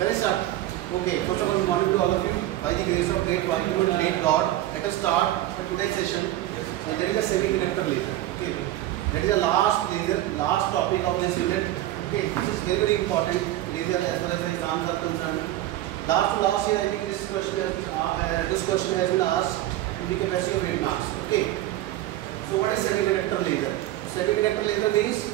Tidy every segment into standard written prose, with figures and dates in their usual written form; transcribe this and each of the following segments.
Can I start? Okay, first of all, good morning to all of you. By the grace of great Almighty great God, let us start today's session. So there is a semiconductor laser. Okay, that is the last laser, last topic of this unit. Okay, this is very very important. Laser as far as the exams are concerned. Last year I think this question has been asked in the capacity of 8 marks. Okay, so what is semiconductor laser? Semiconductor laser means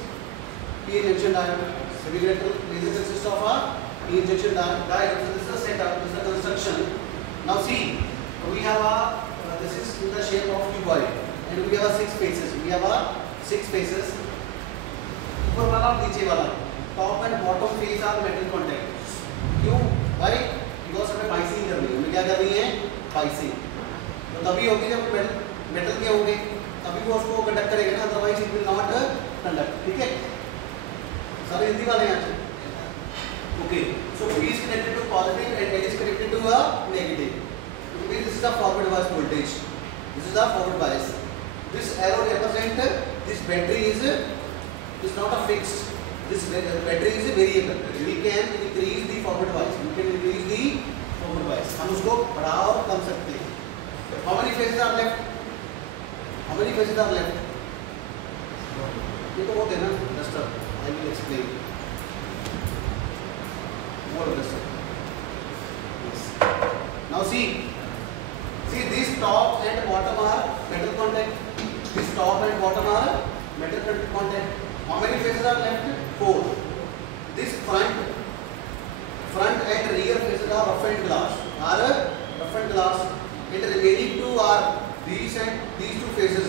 P-junction diagram. Semiconductor laser consists of a P-junction diagram. So this is the setup, this is the construction. Now see, we have a this is in the shape of cuboid, and we have a 6 faces. We have a 6 faces. ऊपर वाला और नीचे वाला, top and bottom face are metal contact. क्यों? Why? Because हमें biasing करनी है. हमें क्या करनी है? बाइसिंग. तो तभी होगी जब मेटल के होंगे, तभी वो उसको कंडक्ट करेगा ना. Otherwise it will not conduct. ठीक है? सारे हिंदी वाले यहाँ से. Okay. So V is connected to positive and N is connected to a negative. Okay, this is the forward bias voltage. This is the forward bias. This arrow represent this battery is not a fixed. This battery is a variable. We can increase the forward bias. We can increase the forward bias. हम उसको बढ़ा और कम सकते हैं. How many phases are left? How many phases are left? ये तो होते हैं ना. Just I will explain. More of this. Yes. Now see this top and bottom are metal contact. This top and bottom are metal contact. How many faces are left? 4. This front and rear faces are rough and glass. And the remaining 2 are these and these 2 faces.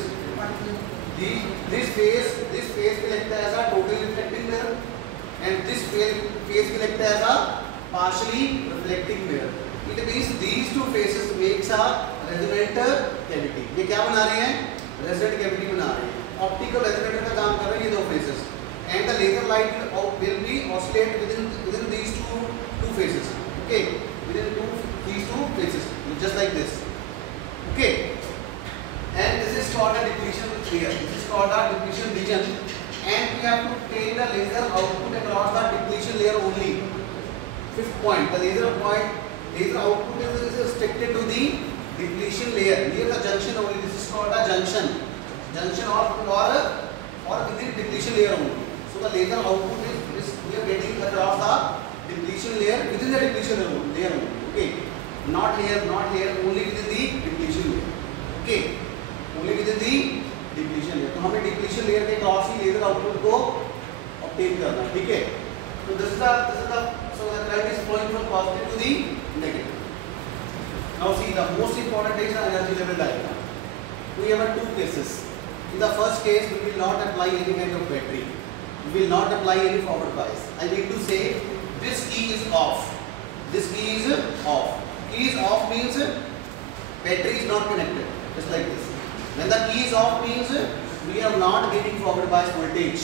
This face will act as a total reflecting mirror, and this face will act as a partially reflecting mirror. It means these 2 faces makes a resonant cavity. ये क्या बना रहे हैं? Resonant cavity बना रहे हैं. Optical resonator का काम कर रहे हैं ये 2 faces. And the laser light will be oscillate within these two faces. Okay, within these 2 faces, just like this. Okay. And this is called a depletion layer. This is called a depletion region, and we have to take the laser output across the depletion layer only. 5th point, the laser output is restricted to the depletion layer near the junction only. This is called a junction or within depletion layer only. So the laser output is we are getting across the depletion layer, within the depletion layer only. Okay, not here, only within the depletion layer. Okay. Only within the depletion layer. तो हमें depletion layer के cross ही laser output को obtain करना है. ठीक है? तो this is the so the current is flowing from positive to the negative. Now see, the most important is the energy level diagram. We have 2 cases. In the first case, we will not apply any kind of battery. We will not apply any forward bias. I need to say this key is off. This key is off. Key is off means battery is not connected. Just like this. When the key is off means we are not getting forward bias voltage.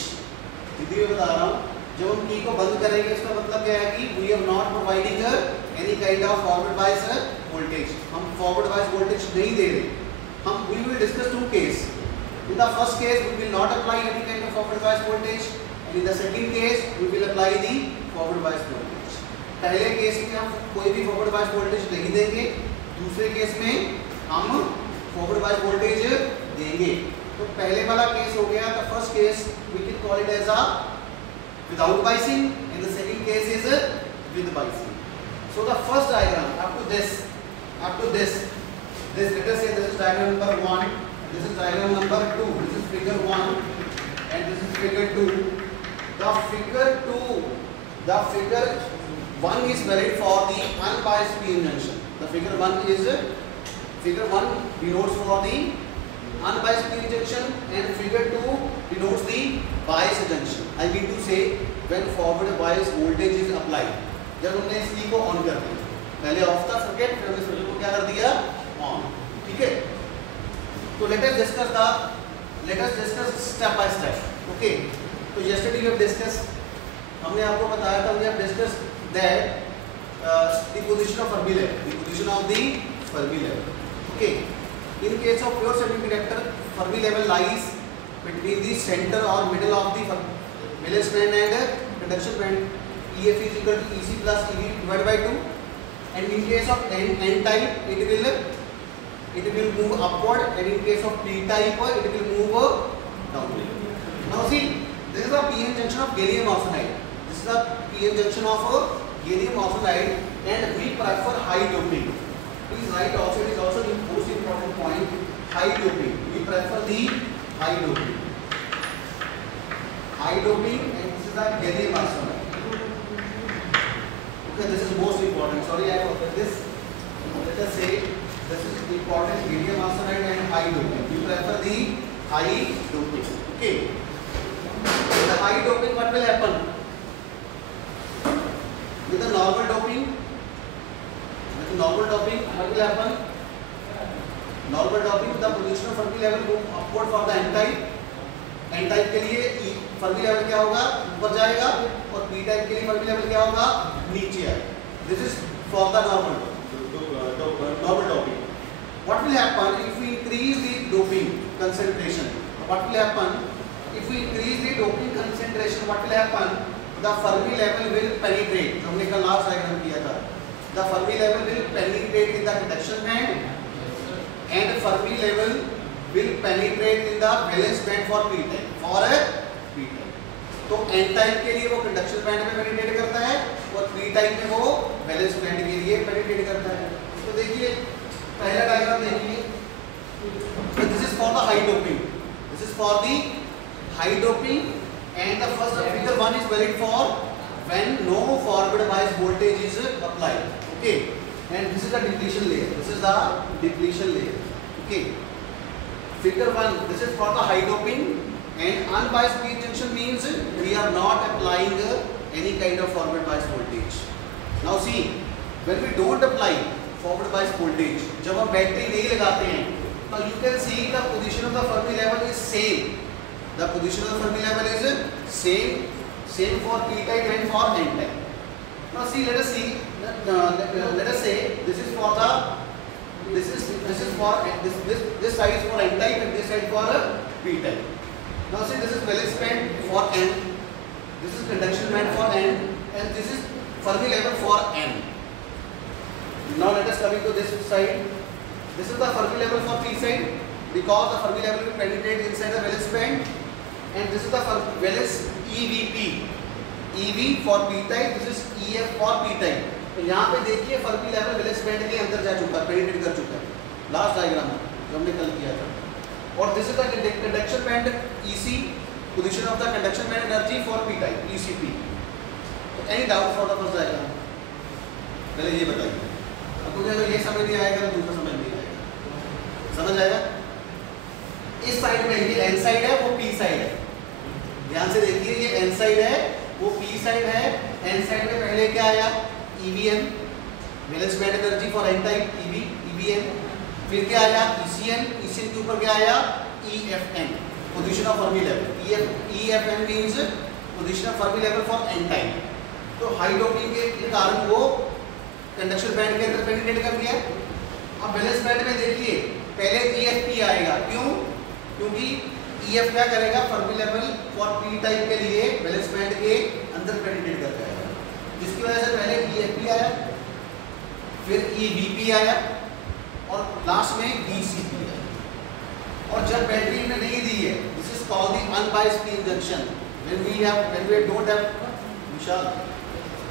Hindi में बता रहा हूँ. जब हम की को बंद करेंगे इसका मतलब क्या है कि we are not providing any kind of forward bias voltage. हम forward bias voltage नहीं दे रहे. हम we will discuss 2 cases. In the first case we will not apply any kind of forward bias voltage, and in the second case we will apply the forward bias voltage. पहले case में हम कोई भी forward bias voltage नहीं देंगे. दूसरे case में हम forward bias voltage देंगे. तो पहले वाला केस हो गया. The first case we can call it as a without biasing, and the second case is with biasing. So the first diagram up to this let us say this is diagram number 1, this is diagram number 2, this is figure 1 and this is figure 2. The figure 1 is valid for the unbiased p-n junction. The figure 1 denotes for the unbiased p-n junction, and figure 2 denotes the biased junction. I mean to say when forward bias voltage is applied. जब हमने इस की को on कर दिया, पहले of था circuit, फिर हमने सर्किट को क्या कर दिया? ऑन. ठीक है? तो let us discuss step by step. Okay? तो yesterday we have discussed, हमने आपको बताया था, we have discussed that the position of Fermi level. Okay. In case of pure semiconductor, Fermi level lies between the center or middle of the valence band and conduction band. EF is equal to EC plus EV divided by 2. And in case of N type, it will move upward, and in case of P type, it will move downward. Now see, this is the PN junction of gallium arsenide. This is the PN junction of gallium arsenide, and we prefer high doping. Please write also, it is also the most important point, high doping. We prefer the high doping. High doping, and this is the gallium arsenide. Okay, this is most important. Sorry, I forgot this. Let us say this is important, gallium arsenide and high doping. We prefer the high doping. Okay. With the high doping, what will happen? With the normal doping, what will happen? Normal doping, the position of Fermi level go upward for the N type. N type के लिए Fermi level क्या होगा? ऊपर जाएगा, और P type के लिए Fermi level क्या होगा? नीचे आएगा. This is for the normal doping. What will happen if we increase the doping concentration? What will happen if we increase the doping concentration? What will happen? The Fermi level will penetrate. जो हमने कल last diagram किया था. The Fermi level will penetrate in the conduction band, and Fermi level will penetrate in the valence band for P type. For a P type. तो N type के लिए वो conduction band में penetrate करता है, और P type में वो valence band के लिए penetrate करता है. तो देखिए पहला diagram देखिए. So this is for the high doping. This is for the high doping, and the first figure 1 is valid for when no forward bias voltage is applied. Okay, and this is the depletion layer. This is the depletion layer. Okay, figure 1. This is for the high doping, and unbiased P junction means we are not applying any kind of forward bias voltage. Now see, when we don't apply forward bias voltage, जब हम battery नहीं लगाते हैं, तो you can see the position of the Fermi level is same. The position of the Fermi level is same for P type and for N type. Now see, let us see. Let us say this is for the this side is for N type, and this side for P type. Now see, this is valence band for N. This is conduction band for N, and this is Fermi level for N. Now let us come into this side. This is the Fermi level for P side, because the Fermi level will penetrate inside the valence band, and this is the valence EVP. EV for P type, this is EF for P type. तो यहाँ पे देखिए Fermi level valence band के अंदर जा चुका है, penetrate कर चुका है. Last diagram जो हमने कल किया था. और this is the conduction band EC, position of the conduction band energy for P type, ECP. तो any doubt for the first diagram? पहले ये बताइए. अब मुझे अगर ये समझ नहीं आएगा तो दूसरा समझ नहीं आएगा. समझ आएगा? इस साइड में ये N साइड है, वो P साइड है. ध्यान से देखिए, ये N साइड है, वो P साइड है. N साइड में पहले क्या आया? EVN, valence band energy for N type, EVN. फिर क्या आया? ECN. ECN के ऊपर क्या आया? EFN, position of Fermi level. EFN means position of Fermi level for N type. तो हाई डोपिंग के कारण वो कंडक्शन बैंड के अंदर पेनिट्रेट कर गया. अब वैलेंस बैंड में देखिए, पहले EFP आएगा. क्यों? क्योंकि EF क्या करेगा? Fermi level for P type के लिए वैलेंस बैंड के अंदर पेनिट्रेट कर जाएगा, जिसकी वजह से पहले EFP आया, फिर EVP आया, और लास्ट में VCP आया. और जब बैटरी ने नहीं दी है, this is called the unbiased P junction.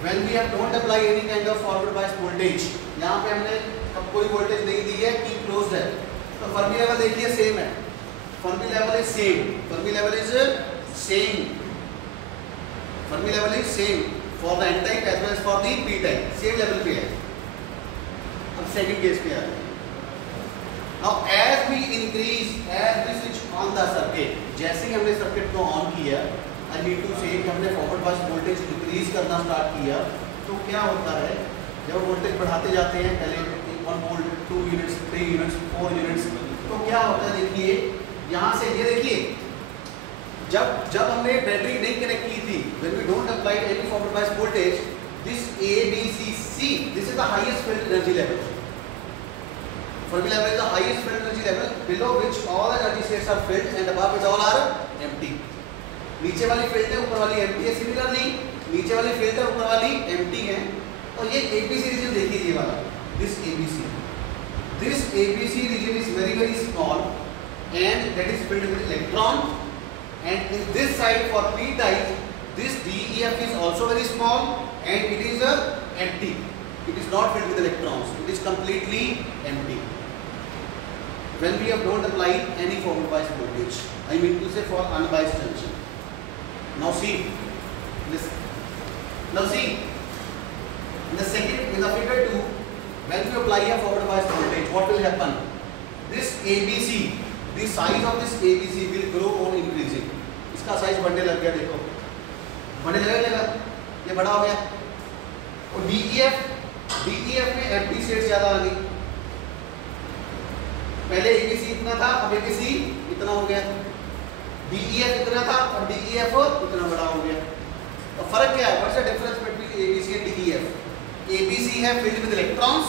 when we don't apply any kind of forward bias voltage, यहाँ पे हमने अब कोई वोल्टेज नहीं दी है, P क्लोज्ड है, तो फर्मी लेवल देखिए सेम है. Fermi level is same. Fermi level is same. Fermi level is same for the N type as well as for the P type. Same level पे है. अब second case पे आ रहे हैं. Now as we switch on the circuit, जैसे ही हमने circuit को on किया, I need to say कि हमने फॉरवर्ड बायस वोल्टेज इंक्रीज करना स्टार्ट किया, तो क्या होता है? जब वोल्टेज बढ़ाते जाते हैं, पहले 1 वोल्ट, 2 यूनिट्स, 3 यूनिट्स, 4 यूनिट्स, तो क्या होता है? देखिए यहाँ से ये देखिए, जब हमने बैटरी नहीं कनेक्ट की थी, when we don't apply any forward bias voltage, this A, B, C, this is the highest field energy level. Fermi level is the highest field energy level, below which all energy states are filled and above it all are empty. नीचे वाली field है, ऊपर वाली empty है. Similarly, नीचे वाली field है, ऊपर वाली एम्प्टी है। और ये ABC रीजन देखिए, ये वाला this ABC region is very very small and that is filled with electron, and in this side for p type this DEF is also very small and it is empty. It is not filled with electrons. It is completely empty. When we have don't apply any forward bias voltage, I mean to say for unbiased junction. Now see, listen. Now see, in the figure 2, when we apply a forward bias voltage, what will happen? This ABC, the size of this ABC will grow on increasing. इसका size बढ़ने लग गया, देखो बढ़ने लगेगा, ये बड़ा हो गया। और DEF में एम्प्टी स्टेट ज्यादा आ गई। पहले ABC इतना था, अब ABC इतना हो गया। DEF इतना था और DEF इतना बड़ा हो गया। तो फर्क क्या है? What's the difference between ABC and DEF? ABC है फिल्ड विद इलेक्ट्रॉन्स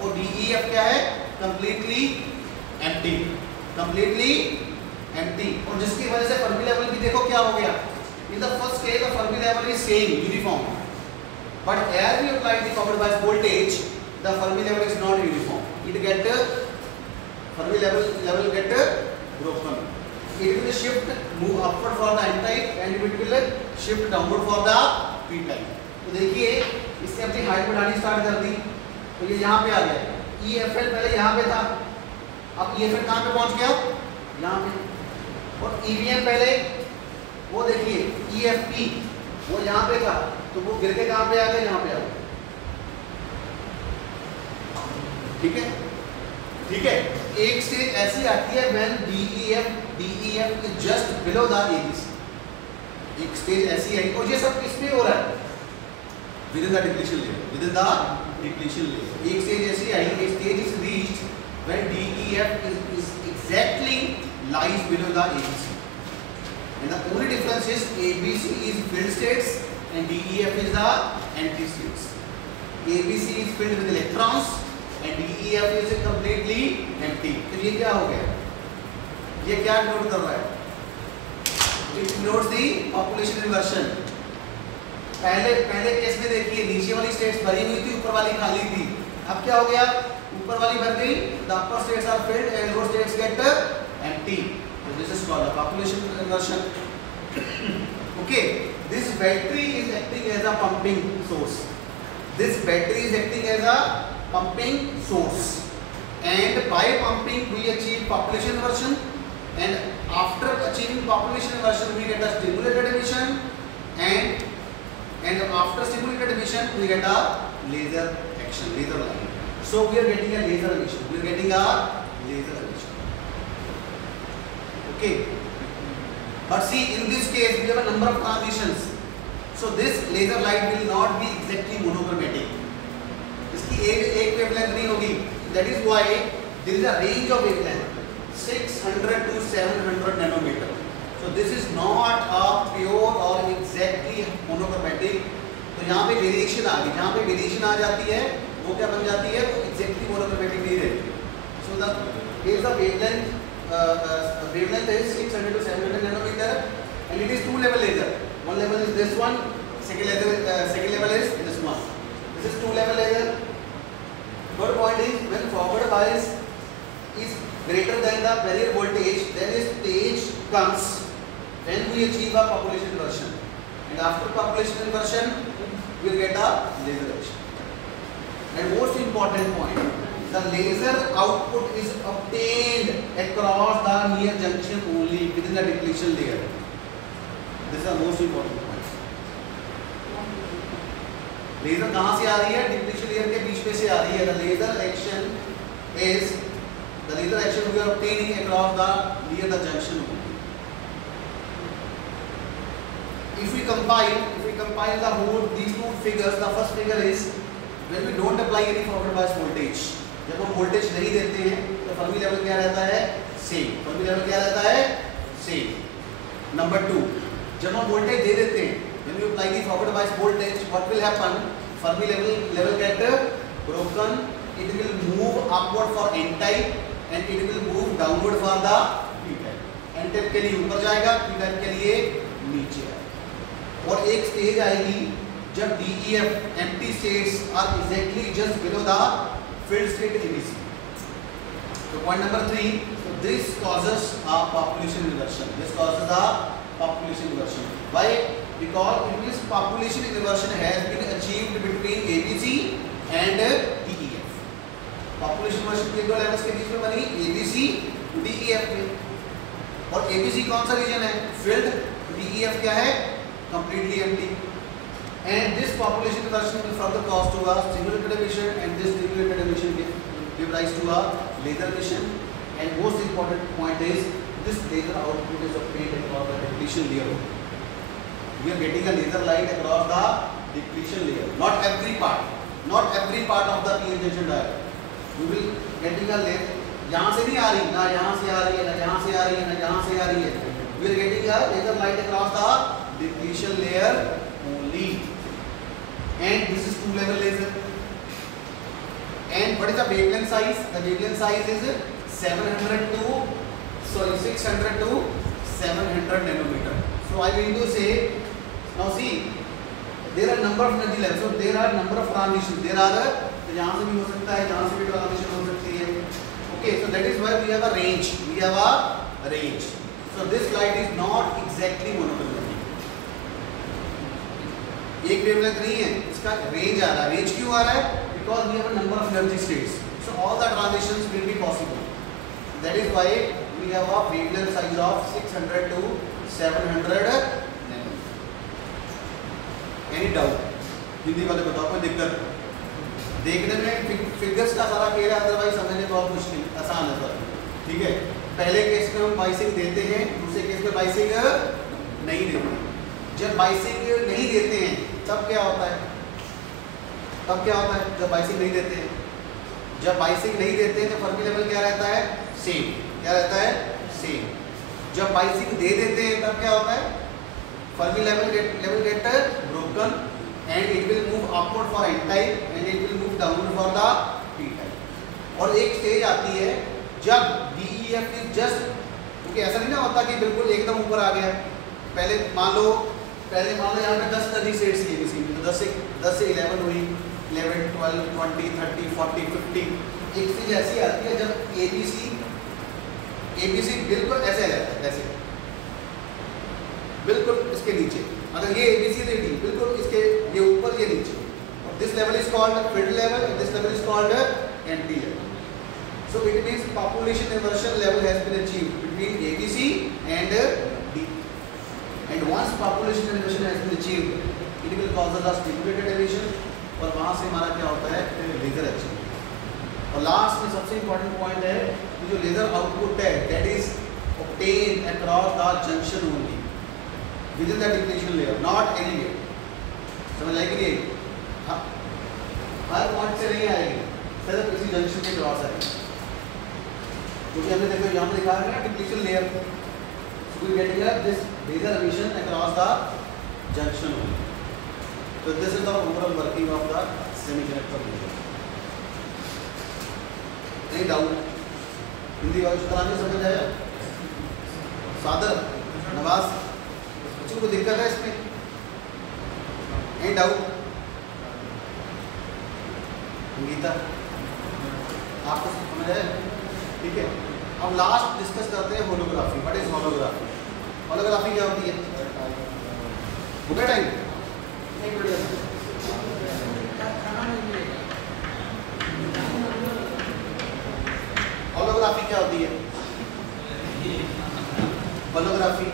और DEF क्या है? Completely empty, completely empty. और जिसकी वजह से फर्मी लेवल भी देखो क्या हो गया। In the first case, the Fermi level is same, uniform. But as we apply the forward bias voltage, the Fermi level is not uniform. It get Fermi level get broken. It will shift, move upward for the N type, and it will shift downward for the P type. तो देखिए, इससे अपनी height बढ़ानी start कर दी, तो ये यहाँ पे आ गया। EFL पहले यहाँ पे था, अब EFL कहाँ पे पहुँच गया? यहाँ पे। और EVN पहले वो देखिए EFP वो यहाँ पे था, तो वो गिर के कहाँ पे आ गया? यहाँ पे आ गया। ठीक है, ठीक है। एक स्टेज ऐसी आती है when DEF is just below the ABC. एक स्टेज ऐसी है, और ये सब किसमें हो रहा है? within the depletion layer, within the depletion layer. एक स्टेज ऐसी आई, एक stage is reached when DEF is exactly lies below the ABC. And the only difference is ABC is filled states and DEF is the empty states. ABC is filled with electrons and DEF is completely empty. तो ये क्या हो गया? ये क्या note कर रहा है? It notes the population inversion. पहले केस में देखिए नीचे वाली स्टेट्स भरी हुई थी, ऊपर वाली खाली थी। अब क्या हो गया? ऊपर वाली भर गई, the upper states are filled and lower states get empty. So this is called a population inversion. Okay, this battery is acting as a pumping source. This battery is acting as a pumping source, and by pumping we achieve population inversion, and after achieving population inversion we get a stimulated emission, and after stimulated emission we get a laser action, laser light. So we are getting a laser emission. We are getting a laser emission. Okay, but see in this case we have a number of transitions, so this laser light will not be exactly monochromatic. इसकी एक wavelength नहीं होगी. That is why there is a range of wavelength 600 to 700 nanometer. So this is not a pure or exactly monochromatic. तो यहाँ पे variation आ गई, जहाँ पे वेरिएशन आ जाती है वो क्या बन जाती है? वो exactly monochromatic नहीं रहती. So the is the wavelength. Wavelength is 600 to 700 nanometer, and it is two level laser. One level is this one, second level is this one. This is two level laser. Third point is when forward bias is greater than the barrier voltage, then a stage comes when we achieve a population inversion, and after population inversion we will get a laser action. And most important point, the laser output is obtained across the near junction only within the depletion layer. This is the most important point. Laser कहाँ से आ रही है? Depletion layer के बीच में से आ रही है. The laser action we are obtaining across the near the junction only. If we compile the whole these two figures, the first figure is when we don't apply any forward bias voltage. जब हम voltage नहीं देते हैं तो Fermi level क्या रहता है? Same. Fermi level क्या रहता है? सेम. नंबर 2, जब हम वोल्टेज दे देते हैं, when we apply the forward bias voltage, what will happen? Fermi level get broken. It will move upward for N type and it will move downward for the P type. N type के लिए ऊपर जाएगा, P type के लिए नीचे आएगा. और एक स्टेज आएगी जब DEF empty states are exactly just below the filled state ABC. So point number 3, so this causes a population inversion. This causes a population inversion. Why? Because it means population inversion has been achieved between ABC and DEF. Population inversion के दो levels के बीच में बनी ABC DEF में, और ABC कौन सा reason है? Filled. DEF क्या है? Completely empty. And this population inversion will further cause to a stimulated emission, and this stimulated emission give rise to a laser emission. And most important point is this laser output is obtained across the depletion layer. We are getting a laser light across the depletion layer. Not every part of the PN junction diode. We will getting a laser. यहाँ से नहीं आ रही, ना यहाँ से आ रही है, ना यहाँ से आ रही है, ना यहाँ से आ रही है. We are getting a laser light across the depletion layer only. And this is 2-level laser. And what is the wavelength size? The wavelength size is 600 to 700 nanometer. So I mean to say, now see, there are number of energy levels. So there are number of transitions. There are यहाँ से भी हो सकता है, यहाँ से भी transition हो सकती है. Okay, so that is why we have a range. We have a range. So this light is not exactly monochromatic. एक वेवलेंथ नहीं है, इसका रेंज आ रहा है. रेंज क्यों आ रहा है? Because we have a number of energy states, so all the transitions will be possible. That is why we have a wavelength size of 600 to 700 nano. Any doubt? Hindi वाले बताओ, कोई दिक्कत? देखने में फिगर्स का सारा खेल है, अदरवाइज समझने बहुत मुश्किल, आसान है सर. ठीक है, पहले केस में हम बाइसिंग देते हैं, दूसरे केस में बाइसिंग नहीं देते. जब बाइसिंग नहीं देते हैं तब क्या होता है? जब बाइसिंग नहीं देते हैं, तो फर्मी लेवल क्या रहता है? सेम. क्या रहता है? सेम. जब बाइसिंग दे देते हैं तब क्या होता है? Fermi level get broken and it will move upward for n type and it will move downward for the p type. और एक स्टेज आती है जब DEF इज जस्ट, क्योंकि ऐसा नहीं ना होता कि बिल्कुल एकदम ऊपर आ गया. पहले मान लो यहाँ पे 10 एनर्जी स्टेट्स थी ABC में, तो 10 से 11 हुई, 11, 12, 20, 30, 40, 50. एक चीज ऐसी आती है जब ABC बिल्कुल ऐसे रहता है, ऐसे बिल्कुल इसके नीचे. अगर ये ABC रेडी बिल्कुल इसके ये ऊपर, ये नीचे. और this level is called field level and this level is called anti level. So it means population inversion level has been achieved between ABC and D. And once population inversion has been achieved, it will cause a stimulated emission. और वहाँ से हमारा क्या होता है? Laser achieve. और last में सबसे इम्पोर्टेंट पॉइंट है कि जो लेजर आउटपुट है that is obtained across the junction only within the depletion layer, not anywhere. समझ आएगी नहीं? हाँ, हर पॉइंट से नहीं आएगी, सिर्फ किसी जंक्शन के क्रॉस आएगी. क्योंकि हमने देखो यहाँ पे लिखा है ना depletion layer, so we get here this laser emission across the junction only. So this is the overall working of the semiconductor laser. Any doubt? Hindi वाले तरह से समझ आया? सादर, नवाज, बच्चों को दिक्कत है इसमें? Any doubt? गीता, आपको समझ आया? ठीक है. अब लास्ट डिस्कस करते हैं holography. What is holography? Holography क्या होती है? हो गया टाइम? एक मिनट. होलोग्राफी क्या होती है? होलोग्राफी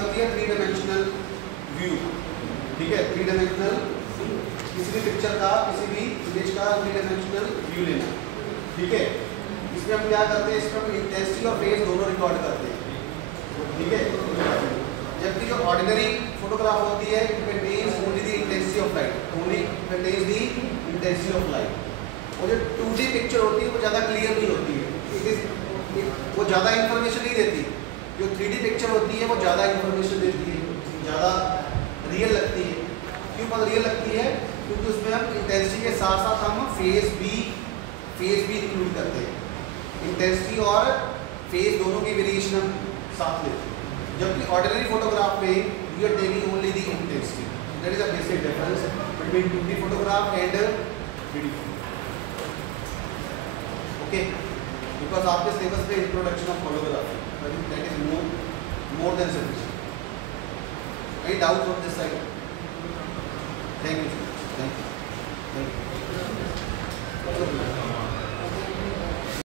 होती है 3 डायमेंशनल व्यू. ठीक है, 3 डायमेंशनल किसी भी पिक्चर का, किसी भी इमेज का 3 डायमेंशनल व्यू लेना. ठीक है, इसमें हम क्या करते हैं? इसमें हम इंटेंसिटी और फेज दोनों रिकॉर्ड करते हैं. ठीक है, जबकि जो ऑर्डिनरी फोटोग्राफ होती है it contains only the intensity of light, only contains the intensity of light. और जो 2D पिक्चर होती है वो ज़्यादा क्लियर नहीं होती है, वो ज़्यादा इंफॉर्मेशन नहीं देती. जो 3D पिक्चर होती है वो ज़्यादा इंफॉर्मेशन देती है, ज़्यादा रियल लगती है. क्यों रियल लगती है? क्योंकि उसमें हम इंटेंसिटी के साथ साथ हम फेज भी इंक्लूड करते हैं. इंटेंसिटी और फेज दोनों की वेरिएशन हम साथ लेते हैं. जबकि ऑर्डिनरी फोटोग्राफ में you are taking only the intensity. That is a basic difference between 2D photograph and 3D photograph. Okay, because आपके सिलेबस पे introduction of photography, that is more than sufficient. Any doubts on this side? Thank you. Thank you. Thank you.